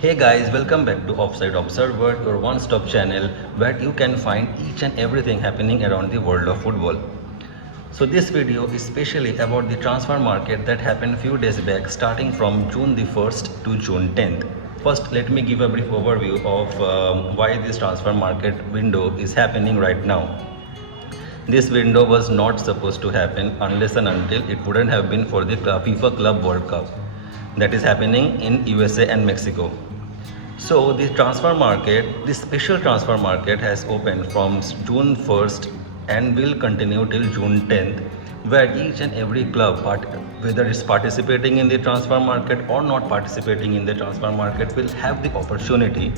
Hey guys, welcome back to Offside Observer, your one-stop channel where you can find each and everything happening around the world of football. So this video is specially about the transfer market that happened few days back, starting from June the 1st to June 10th. First, let me give a brief overview of why this transfer market window is happening right now. This window was not supposed to happen unless and until it wouldn't have been for the FIFA Club World Cup that is happening in USA and Mexico. So the transfer market, this special transfer market has opened from June 1st and will continue till June 10th, where each and every club, whether it's participating in the transfer market or not participating in the transfer market, will have the opportunity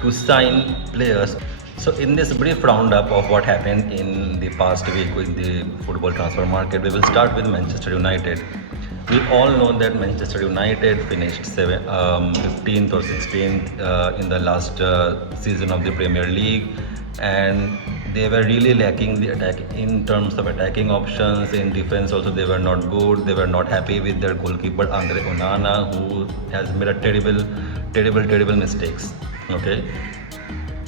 to sign players. So in this brief roundup of what happened in the past week with the football transfer market, we will start with Manchester United. We all know that Manchester United finished 15th or 16th in the last season of the Premier League, and they were really lacking the attack in terms of attacking options. In defense also they were not good. They were not happy with their goalkeeper Andre Onana, who has made a terrible mistakes. Okay,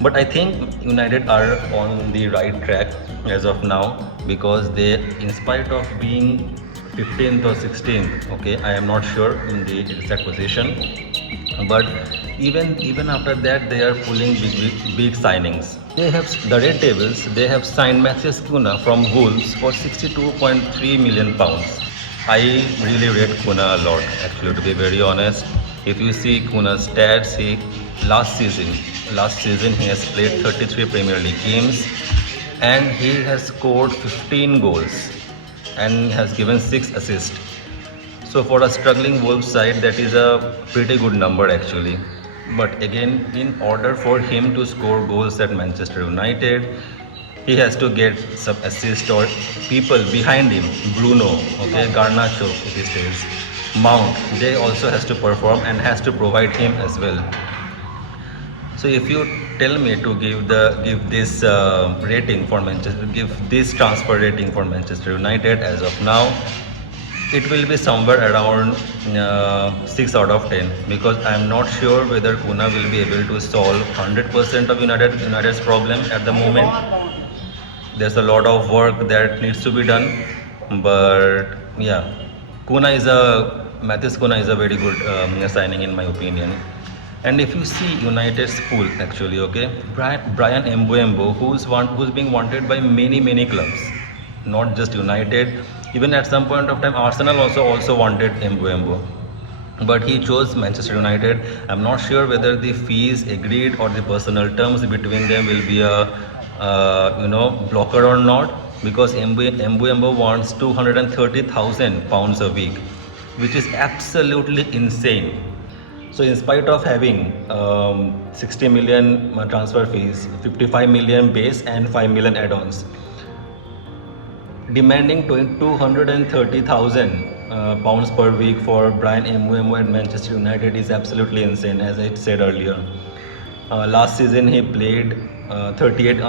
but I think United are on the right track as of now, because they, in spite of being 15th or 16th, okay, I am not sure in the exact position, but even after that they are pulling big signings. They have the Red Devils. They have signed Matheus Cunha from Wolves for 62.3 million pounds. I really rate Cunha a lot, actually, to be very honest. If you see Cunha's stats, last season he has played 33 Premier League games and he has scored 15 goals and has given 6 assists. So for a struggling Wolves side, that is a pretty good number actually. But again, in order for him to score goals at Manchester United, he has to get some assist or people behind him. Bruno, okay, Garnacho, if he stays, Mount, they also has to perform and has to provide him as well. So if you tell me to give this rating for Manchester, give this transfer rating for Manchester United as of now, it will be somewhere around 6 out of 10, because I am not sure whether Cunha will be able to solve 100% of United's problem at the moment. There's a lot of work that needs to be done, but yeah, Matheus Cunha is a very good signing in my opinion. And if you see United's pool, actually, okay, Bryan Mbeumo, who's being wanted by many clubs, not just United. Even at some point of time, Arsenal also wanted Mbeumo, but he chose Manchester United. I'm not sure whether the fees agreed or the personal terms between them will be a blocker or not, because Mbeumo wants 230,000 pounds a week, which is absolutely insane. So in spite of having 60 million transfer fees, 55 million base and 5 million add-ons, demanding 230,000 pounds per week for Bryan Mbeumo at Manchester United is absolutely insane, as I said earlier. Last season he played 38.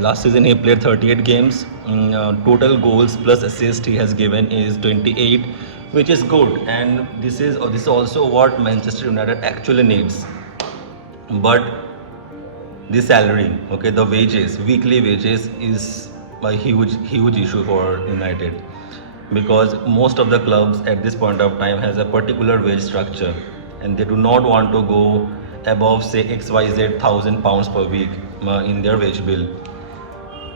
Last season he played 38 games. Total goals plus assist he has given is 28, which is good, and this is also what Manchester United actually needs. But the salary, okay, the wages, weekly wages is a huge issue for United, because most of the clubs at this point of time has a particular wage structure, and they do not want to go above, say, XYZ 1,000 pounds per week in their wage bill.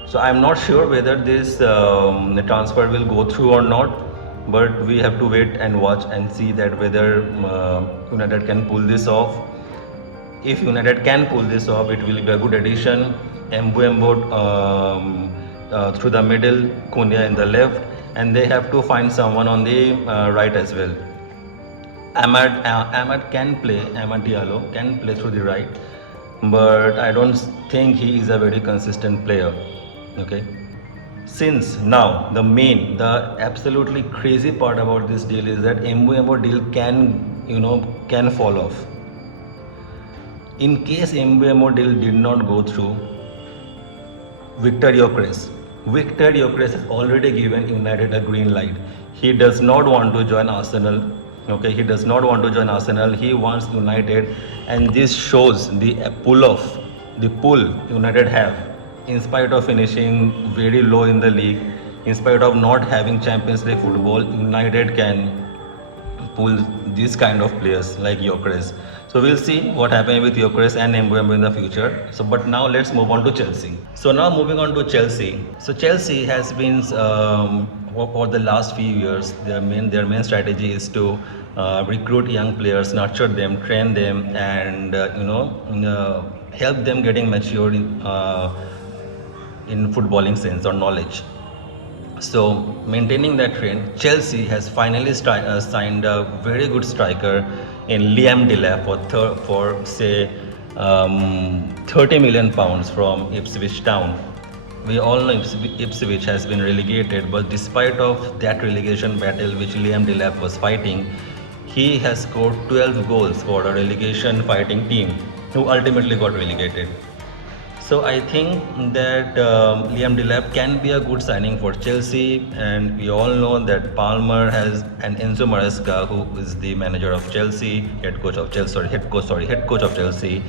So I'm not sure whether this transfer will go through or not, but we have to wait and watch and see that whether United can pull this off. If United can pull this off, it will be a good addition. Mbeumo through the middle, Cunha in the left, and they have to find someone on the right as well. Amad Diallo can play through the right, but I don't think he is a very consistent player. Okay. Since now the absolutely crazy part about this deal is that Mbeumo deal can fall off. In case Mbeumo deal did not go through, Viktor Gyökeres has already given United a green light. He does not want to join Arsenal Okay, he does not want to join Arsenal. He wants United, and this shows the pull United have. In spite of finishing very low in the league, in spite of not having Champions League football, United can pull these kind of players like Gyökeres. So we'll see what happens with Gyökeres and Mbeumo in the future. So, but now let's move on to Chelsea. So now moving on to Chelsea. So Chelsea has been for the last few years, their main strategy is to recruit young players, nurture them, train them, and help them getting matured in footballing sense or knowledge. So maintaining that trend, Chelsea has finally signed a very good striker in Liam Delap for say 30 million pounds from Ipswich Town. We all know Ipswich has been relegated, but despite of that relegation battle which Liam Delap was fighting, he has scored 12 goals for a relegation fighting team who ultimately got relegated. So I think that Liam Delap can be a good signing for Chelsea, and we all know that Palmer has an Enzo Maresca, who is the manager of Chelsea, head coach of Chelsea.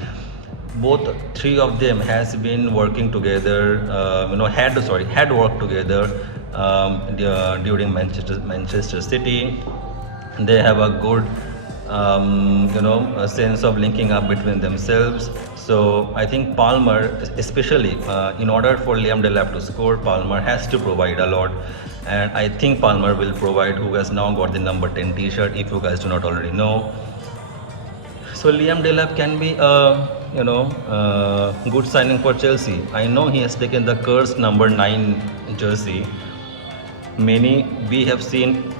Both three of them has been working together. Had worked together during Manchester City. They have a good a sense of linking up between themselves. So I think Palmer, especially in order for Liam Delap to score, Palmer has to provide a lot, and I think Palmer will provide, who has now got the number 10 T-shirt. If you guys do not already know, so Liam Delap can be a good signing for Chelsea. I know he has taken the cursed number 9 jersey. We have seen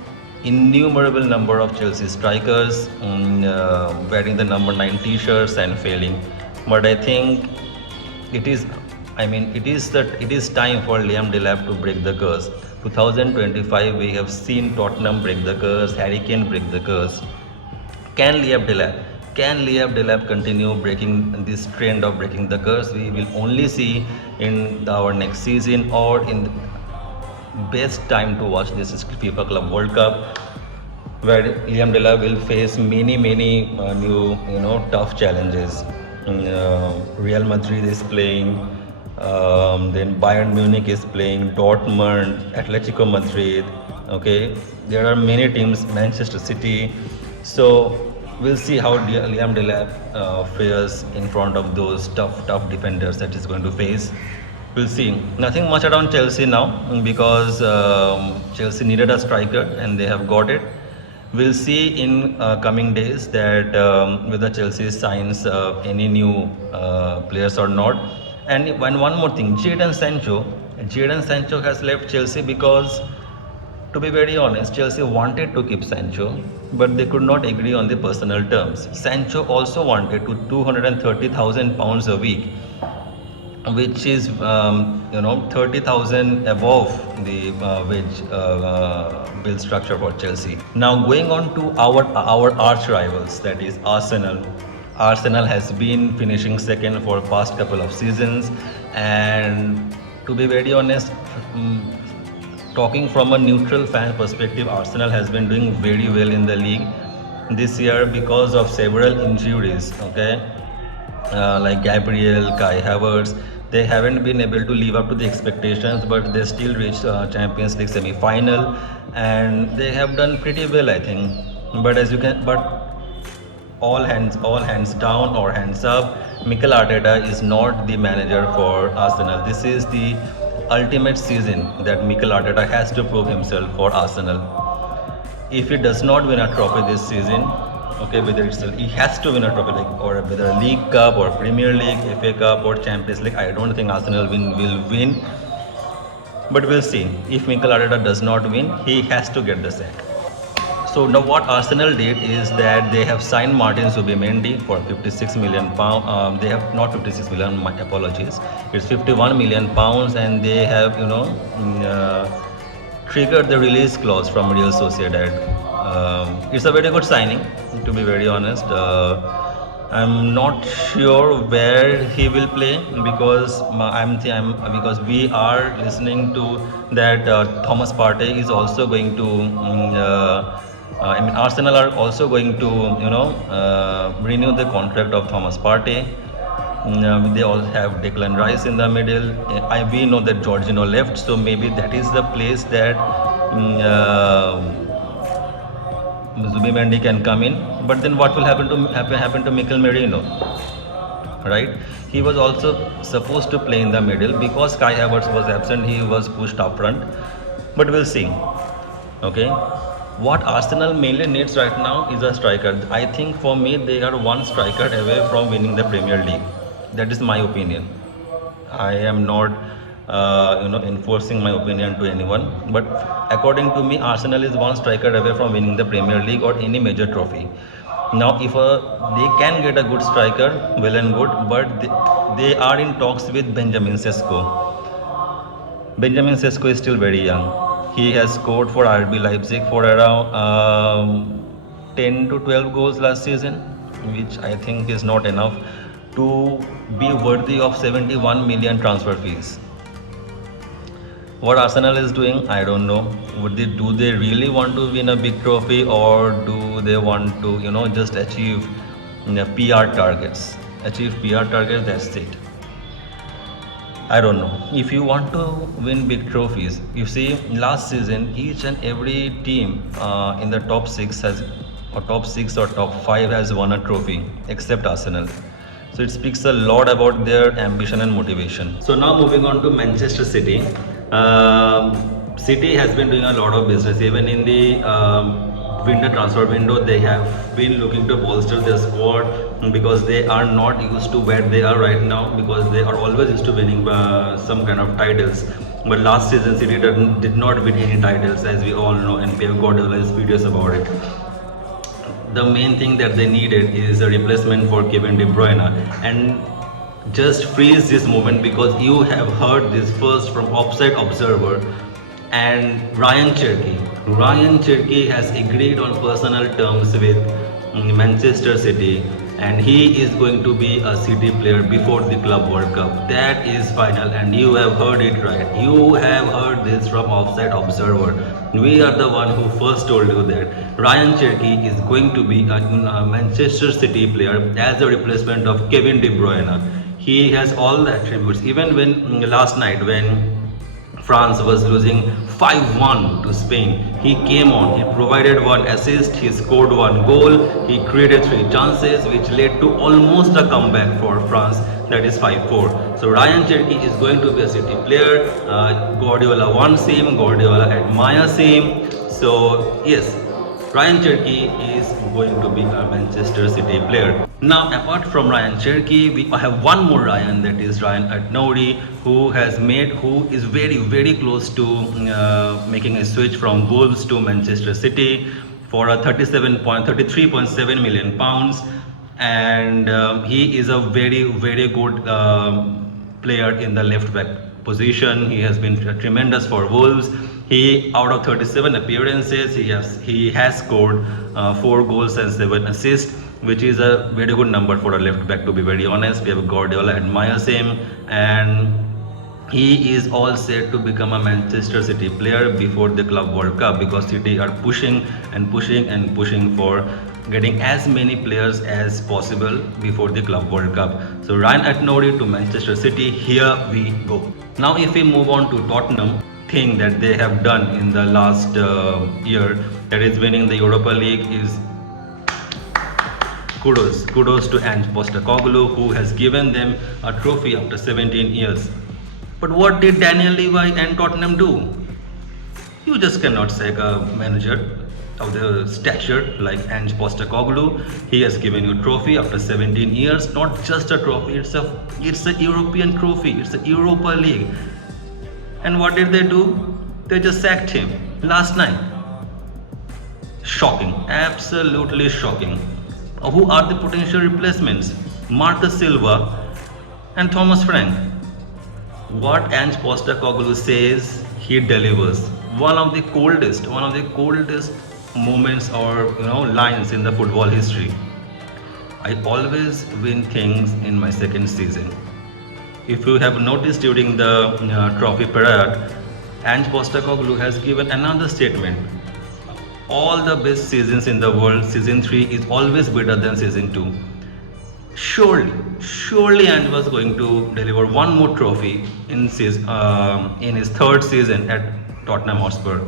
innumerable number of Chelsea strikers wearing the number 9 T-shirts and failing. But I think it is time for Liam Delap to break the curse. 2025 we have seen Tottenham break the curse, Harry Kane break the curse. Can Liam Delap continue breaking this trend of breaking the curse? We will only see in our next season, or in best time to watch this is FIFA Club World Cup, where Liam Delap will face many new tough challenges. Real Madrid is playing, then Bayern Munich is playing, Dortmund, Atletico Madrid. Okay, there are many teams, Manchester City. So we'll see how Liam Delap fares in front of those tough defenders that he's going to face. We'll see. Nothing much around Chelsea now, because Chelsea needed a striker and they have got it. We'll see in coming days that whether Chelsea signs any new players or not. And one more thing, Jadon Sancho has left Chelsea because, to be very honest, Chelsea wanted to keep Sancho, but they could not agree on the personal terms. Sancho also wanted to £230,000 a week, which is 30,000 above the wage bill structure for Chelsea. Now going on to our arch rivals, that is Arsenal. Arsenal has been finishing second for past couple of seasons, and to be very honest, talking from a neutral fan perspective, Arsenal has been doing very well in the league this year because of several injuries. Okay, like Gabriel, Kai Havertz, they haven't been able to live up to the expectations, but they still reached Champions League semi-final, and they have done pretty well, I think. But all hands down or hands up, Mikel Arteta is not the manager for Arsenal. This is the ultimate season that Mikel Arteta has to prove himself for Arsenal. If he does not win a trophy this season, okay, he has to win a trophy, or whether a League Cup or Premier League, FA Cup or Champions League, I don't think Arsenal will win. But we'll see. If Mikel Arteta does not win, he has to get the sack. So now what Arsenal did is that they have signed Martin Zubimendi for 56 million pounds. They have not 56 million, my apologies. It's 51 million pounds, and they have triggered the release clause from Real Sociedad. It's a very good signing, to be very honest. I'm not sure where he will play, because because we are listening to that Thomas Partey is also going to Arsenal are also going to, renew the contract of Thomas Partey. They all have Declan Rice in the middle. We know that Jorginho left, so maybe that is the place that Zubimendi can come in. But then what will happen to Mikel Merino? Right? He was also supposed to play in the middle because Kai Havertz was absent. He was pushed up front. But we'll see. Okay. What Arsenal mainly needs right now is a striker. I think for me they are one striker away from winning the Premier League. That is my opinion. I am not enforcing my opinion to anyone, but according to me Arsenal is one striker away from winning the Premier League or any major trophy. Now if they can get a good striker, well and good, but they are in talks with Benjamin Šeško. Benjamin Šeško is still very young. He has scored for RB Leipzig for around 10 to 12 goals last season, which I think is not enough to be worthy of 71 million transfer fees. What Arsenal is doing, I don't know. Do they really want to win a big trophy, or do they want to, just achieve PR targets? Achieve PR targets, that's it. I don't know. If you want to win big trophies, you see, last season each and every team in the top 6 or top 5 has won a trophy, except Arsenal. So it speaks a lot about their ambition and motivation. So now moving on to Manchester City. City has been doing a lot of business. Even in the winter transfer window, they have been looking to bolster their squad because they are not used to where they are right now, because they are always used to winning some kind of titles. But last season City did not win any titles, as we all know, and Pep Guardiola's videos about it. The main thing that they needed is a replacement for Kevin De Bruyne, and just freeze this moment because you have heard this first from Offside Observer and Rayan Cherki. Rayan Cherki has agreed on personal terms with Manchester City, and he is going to be a City player before the Club World Cup. That is final, and you have heard it right. You have heard this from Offside Observer. We are the one who first told you that Rayan Cherki is going to be a Manchester City player as a replacement of Kevin De Bruyne. He has all the attributes. Even when last night when France was losing 5-1 to Spain, he came on, he provided one assist, he scored one goal, he created 3 chances, which led to almost a comeback for France, that is 5-4. So Rayan Cherki is going to be a City player. Guardiola wants him, Guardiola admires him. So yes, Rayan Cherki is going to be a Manchester City player. Now, apart from Rayan Cherki, we have one more Rayan, that is Rayan Aït-Nouri, who is very, very close to making a switch from Wolves to Manchester City for a 33.7 million pounds, and he is a very, very good player in the left back position. He has been tremendous for Wolves. Out of 37 appearances, he has scored 4 goals and 7 assists, which is a very good number for a left back, to be very honest. We have Guardiola admires him, and he is all set to become a Manchester City player before the Club World Cup, because City are pushing for getting as many players as possible before the Club World Cup. So Rayan Aït-Nouri to Manchester City, here we go. Now if we move on to Tottenham, thing that they have done in the last year, that is winning the Europa League, is kudos to Ange Postecoglou, who has given them a trophy after 17 years. But what did Daniel Levy and Tottenham do? You just cannot sack a manager of the stature like Ange Postecoglou. He has given you a trophy after 17 years. Not just a trophy, it's a European trophy, it's the Europa League. And what did they do? They just sacked him last night. Shocking, absolutely shocking. Who are the potential replacements? Marcus Silva and Thomas Frank. What Ange Postecoglou says, he delivers. One of the coldest moments or lines in the football history. I always win things in my second season. If you have noticed during the trophy parade, Ange Postecoglou has given another statement. all the best seasons in the world, season 3 is always better than season 2. Surely and was going to deliver one more trophy in his third season at Tottenham Hotspur.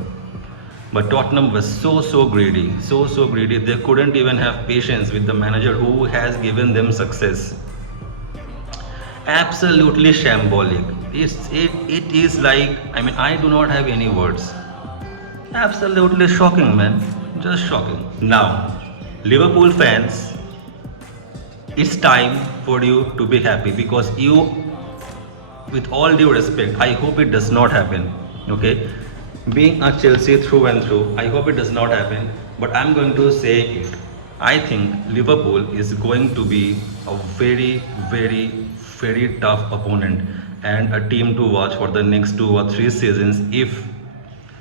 But Tottenham was so greedy, so greedy. They couldn't even have patience with the manager who has given them success. Absolutely shambolic. It is like, I mean, I do not have any words. Absolutely shocking, man. Just shocking. Now, Liverpool fans, it's time for you to be happy, because you, with all due respect, I hope it does not happen. Okay, being a Chelsea through and through, I hope it does not happen, but I'm going to say it. I think Liverpool is going to be a very tough opponent and a team to watch for the next 2 or 3 seasons, if,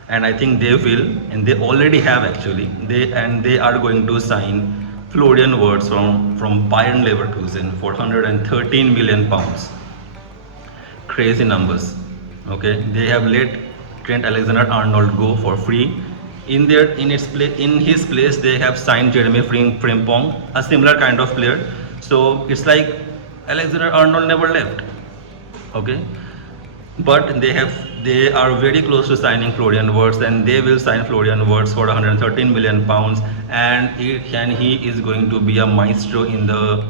and I think they will, and they already have actually, they are going to sign Florian Wirtz from Bayern Leverkusen for 113 million pounds. Crazy numbers. Okay, they have let Trent Alexander-Arnold go for free. In his place, they have signed Jeremy Frimpong, a similar kind of player. So it's like Alexander-Arnold never left. Okay, but they are very close to signing Florian Wirtz, and they will sign Florian Wirtz for 113 million pounds, and he is going to be a maestro in the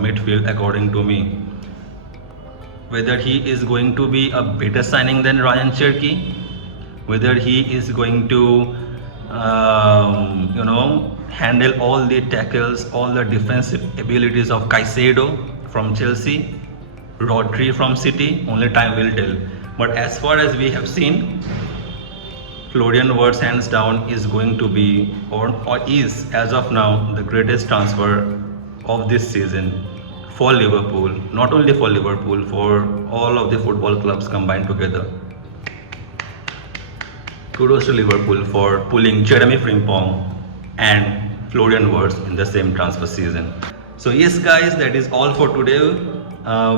midfield, according to me. Whether he is going to be a better signing than Rayan Cherki, whether he is going to handle all the tackles, all the defensive abilities of Caicedo from Chelsea, Rodri from City, only time will tell. But as far as we have seen, Florian Wirtz hands down is going to be, or is as of now, the greatest transfer of this season for Liverpool. Not only for Liverpool, for all of the football clubs combined together. Kudos to Liverpool for pulling Jeremy Frimpong and Florian Wirtz in the same transfer season. So yes guys, that is all for today.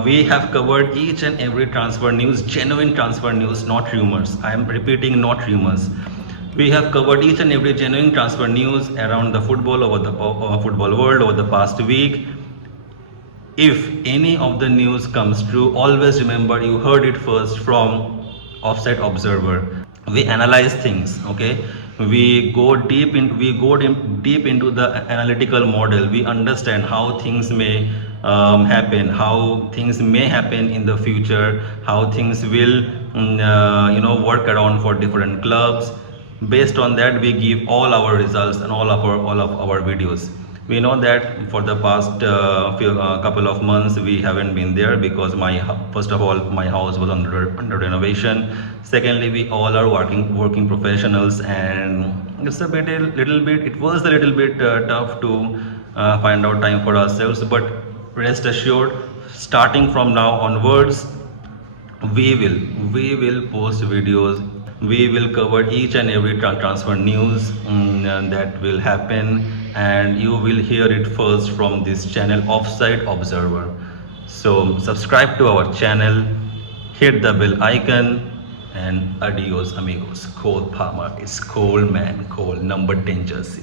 We have covered each and every transfer news, genuine transfer news, not rumors. I am repeating, not rumors. We have covered each and every genuine transfer news around the football football world over the past week. If any of the news comes true, always remember you heard it first from Offside Observer. We analyze things, okay? We go deep into the analytical model. We understand how things may happen, how things may happen in the future, how things will work around for different clubs. Based on that, we give all our results and all of our videos. We know that for the past couple of months we haven't been there because first of all my house was under renovation. Secondly, we all are working professionals, and it was a little bit tough to find out time for ourselves. But rest assured, starting from now onwards, we will post videos. We will cover each and every transfer news that will happen, and you will hear it first from this channel, Offside Observer. So subscribe to our channel, hit the bell icon, and adios amigos. Cole Palmer is Cole Man, Cole number 10 jersey.